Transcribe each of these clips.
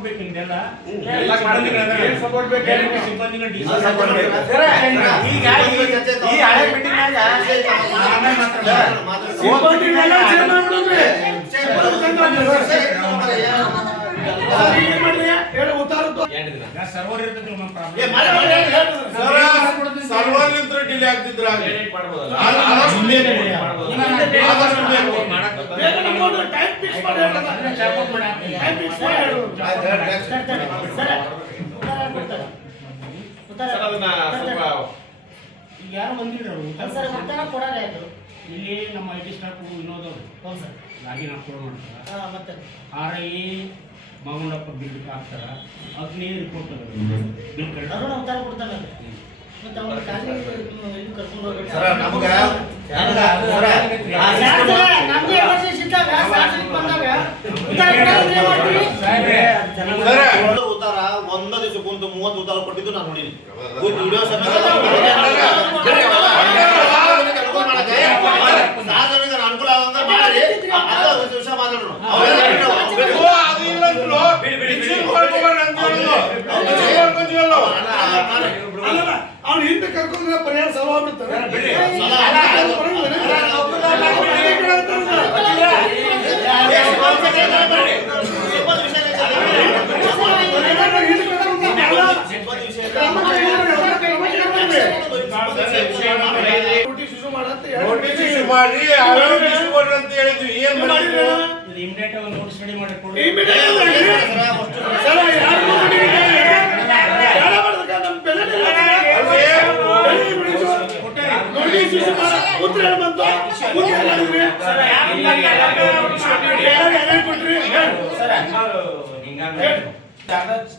Support ಬೇಕು ನಿಮ್ದೆಲ್ಲ support ಬೇಕು ಸಿಬ್ಬಂದಿಗಳು ಈಗ ಈ ಹಳೆ ಮೀಟಿಂಗ್ನಾಗ ಸಿಬ್ಬಂದಿನೆಲ್ಲ ಚೇಂಜ್ ಮಾಡ್ಬಿಡ್ರಿ ಸರ್ವರ್ ಇರ್ತದೆ ಸರ್ವರ್ ಇದ್ರೆ ಡಿಲೇ ಆಗ್ತಿದ್ರ ಯಾರು ಬಂದಿದ್ರು ಇಲ್ಲಿ ನಮ್ಮ IT ಸ್ಟಾಫ್ ವಿನೋದ್ ಅವರು ಲಾಗಿನ್ ಅಪ್ಲೋಡ್ ಮಾಡ್ತಾರೆ RI ಮಾಮೂಲಪ್ಪ ಬಿಲ್ ಹಾಕ್ತಾರ ಅದನ್ನೇ ರಿಪೋರ್ಟ್ ಬಿಲ್ ಕೊಡ್ತಾರೆ ಒಂದ ದಿವಸ ಕುಂತು 30 ಉತ್ತಾರ ಕೊಟ್ಟಿದ್ದು ನಾನು ನೋಡಿನಿ ವಿಡಿಯೋ ಅನುಕೂಲ ವಿಷಯ ಮಾತಾಡೋಣ ಅವ್ನು ಹಿಂದೆ ಕರ್ಕೊಂಡ್ರೆ ಪರಿಹಾರ ಸಲಹೆ ಆಗ್ಬಿಡ್ತಾರೆ ಮಾಡಿ ಅಂತ ಹೇಳಿದ್ವಿ ಏನ್ ಮಾಡಿದ್ರು ಇಮಿಡಿಯೇಟ್ ಆಗಿ ನೋಟಿಸ್ ರೆಡಿ ಮಾಡಿ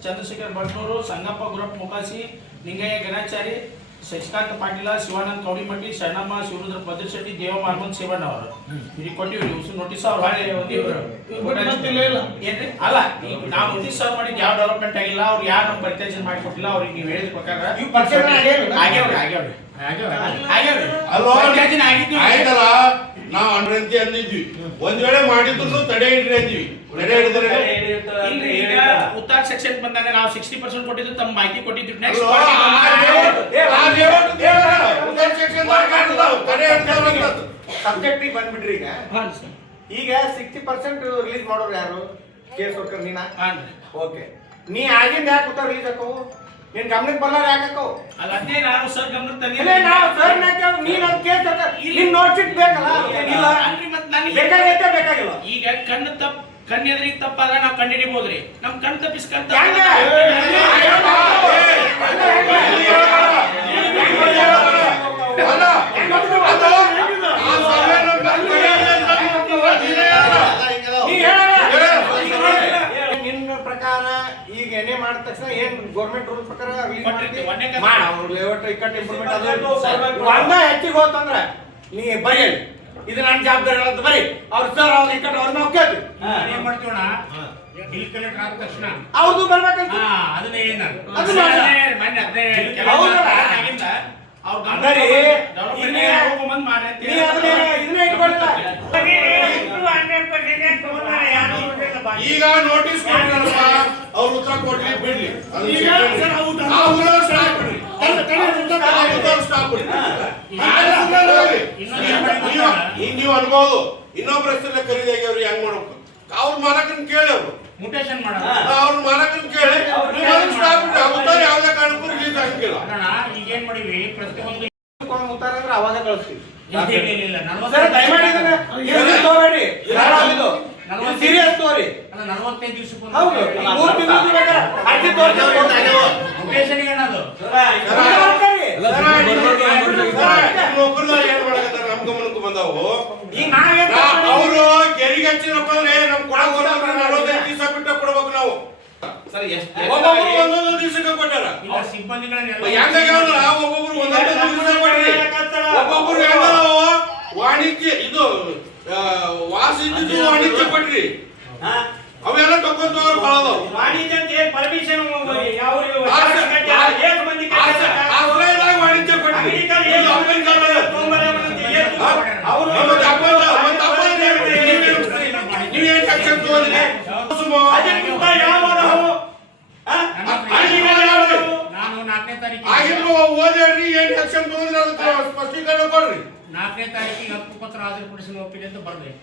ಚಂದ್ರಶೇಖರ್ ಭಟ್ನೂರು, ಸಂಗಪ್ಪ ಗುರಪ್ಪ ಮುಖಾಸಿ, ಲಿಂಗಯ್ಯ ಗಣಾಚಾರಿ, ಶಶಿಕಾಂತ್ ಪಾಟೀಲ, ಶಿವಾನಂದ್ ಕೌಡಿಮಟ್ಟಿ, ಶರಣಮ್ಮ, ಶಿವರುದ್ರ ಭದ್ರಶೆಟ್ಟಿ, ದೇವಮ್ಮ ಹನುಮಂತ್ ಸೇವಣ್ಣ ಅವರು ಇವ್ರಿಗೆ ಕೊಟ್ಟಿವಿ ನೋಟಿಸ್. ಅವ್ರು ಅಲ್ಲ ನಾವು ನೋಟಿಸ್ ಸರ್ವ್ ಮಾಡಿದ್ ಯಾವ ಡೆವಲಪ್ಮೆಂಟ್ ಆಗಿಲ್ಲ, ಅವ್ರು ಯಾರು ನಮ್ಗೆ ಪರಿಚಯ ಮಾಡಿಕೊಟ್ಟಿಲ್ಲ. ಅವ್ರಿಗೆ ನೀವು ಹೇಳಿದ ಪ್ರಕಾರ ಆಯ್ತಲ್ಲ ನಾವು ಅನ್ರಂತಿ ಅಂದಿದ್ವಿ. ಒಂದ್ ವೇಳೆ ಮಾಡಿದ್ರು ತಡೆ ಹಿಡ್ರಿ ಅಂದ್ವಿ. ತಡೆ ಹಿಡಿದ್ರೆ ಉತ್ತಾರ ಸೆಕ್ಷನ್ ಬಂದಾಗ ನಾವು 60% ಕೊಟ್ಟಿದ್ದು ತಮ್ಮ ಮಾಹಿತಿ ಕೊಟ್ಟಿದ್ವಿ. ನೆಕ್ಸ್ಟ್ ಸಬ್ಜೆಕ್ಟ್ ಬಂದ್ಬಿಟ್ರಿ. ಈಗ 60% ರಿಲೀಸ್ ಮಾಡೋರು ಯಾರು? ಕೇಸ್ ವರ್ಕರ್ ನೀನಾ? ಓಕೆ, ನೀ ಆಗಿಂದ ಯಾಕೆ ಉತ್ತರ ರಿಲೀಸ್ ಹಾಕವು? ನೀನ್ ಗಮನಕ್ಕೆ ಬರಲಾರ ಯಾಕೆ ಹಾಕವು? ಅಲ್ಲ ಅದೇ ನಾವು ಸರ್ ಗಮನಕ್ಕೆ ತಂದಿಲ್ಲ. ನಾವು ಸರ್ ನೀನ್ ಒಂದು ಕೇಸ್ ನೀನ್ ನೋಡ್ಸಿಟ್ ಬೇಕಲ್ಲ. ಇಲ್ಲ ಬೇಕಾಗೈತೆ ಬೇಕಾಗಿಲ್ಲ. ಈಗ ಕಣ್ಣೆದ್ರಿಗೆ ತಪ್ಪಾದ್ರೆ ನಾವು ಕಂಡು ಹಿಡಿಬೋದ್ರಿ. ನಮ್ ಕಣ್ಣು ತಪ್ಪಿಸ್ಕೊಂತ ನಿನ್ನ ಪ್ರಕಾರ ಈಗ ಎಣ್ಣೆ ಮಾಡಿದ ತಕ್ಷಣ ಏನ್ ಗೌರ್ಮೆಂಟ್ ರೂಲ್ ಪ್ರಕಾರ ಒಂದ ಹೆಚ್ಚಿಗೆ ಹೋತಂದ್ರ ನೀ ಬರೀ ಇದು ನನ್ನ ಜವಾಬ್ದಾರಿ ಅಂತ ಬರೀ. ಅವ್ರ ಸರ್ ಅವ್ರ ಇಕ್ಕಟ್ಟು ಅವ್ರ ನಾವು ಕೇಳ್ತೀವಿ. ಏನ್ ಮಾಡ್ತೀವಣ್ಣ, ಬಿಲ್ ಕಲೆಕ್ಟರ್ ಆದ ತಕ್ಷಣ ಹೌದು ಬರ್ಬೇಕಂತ ಅದನ್ನ ಏನ ಈಗ ನೋಟಿಸ್ ಕೊಟ್ಟಿರಪ್ಪ, ಅವ್ರು ಉತ್ತರ ಕೊಡ್ಲಿ ಬಿಡ್ಲಿ. ನೀವು ಅನ್ಬೋದು ಇನ್ನೊಬ್ಬರ ಹೆಸರಲ್ಲೇ ಖರೀದಿ ಅವ್ರು ಹೆಂಗ್ ಮಾಡ್ಬೇಕು? ಅವ್ರ ಮಾಲಕನ್ ಕೇಳಿ ಅವ್ರು ಮುಟೇಶನ್ ಮಾಡೋಣ. ಅವ್ರ ಮಾಲಕನ್ ಕೇಳಿ ಯಾವುದೇ ಕಾರಣಕ್ಕೂ ರಿಲೀಸ್ ಆಗಿಲ್ಲ. ಈಗ ಏನ್ ಮಾಡಿವಿ, ಪ್ರತಿಯೊಂದು ಉತ್ತರ ಅಂದ್ರೆ ಅವಾಗ ಕಳಿಸ್ತೀವಿ. ಸೀರಿಯಸ್ ತೋರಿ 45 ದಿವಸಕ್ಕೆ ನಮ್ ಗಮನಕ್ಕೂ ಬಂದವು. ಅವರು ಕೆರಿಗೆ ಹಚ್ಚಿರಪ್ಪ ಅಂದ್ರೆ ನಮ್ ಕೊಡಕ್ 45 ದಿವಸ ಬಿಟ್ಟ ಕೊಡ್ಬೇಕು ನಾವು. ಒಂದೊಂದು ದಿವಸಕ್ಕೆ ಕೊಟ್ಟಾರ. ಒಬ್ಬೊಬ್ರು ಒಂದೊಂದು ದಿವಸ ಕೊಟ್ರಿ. ಒಬ್ಬೊಬ್ರು ವಾಣಿಜ್ಯ ಇದು ವಾಸಿದ್ದು ವಾಣಿಜ್ಯ ಕೊಟ್ರಿ. ಅವೆಲ್ಲ ತಗೊಂಡವ್ರು ಬರೋದು ವಾಣಿಜ್ಯ ಪರ್ಮಿಷನ್ ವಾಣಿಜ್ಯ ಕೊಟ್ರಿ. ನೀವೇನ್ ತಕ್ಷಣ ಓದೇಳ್ರಿ ಏನ್ ಆಕ್ಷನ್ ತಗೊಂಡ್ರೆ ಅದಕ್ಕೆ ಸ್ಪಷ್ಟೀಕರಣ ಕೊಡ್ರಿ. 4ನೇ ತಾರೀಕಿಗೆ ಹಕ್ಕುಪತ್ರ ಹಾಜರುಪಡಿಸಲು ಒಪ್ಪಿಗೆ ಅಂತ ಬರಬೇಕು.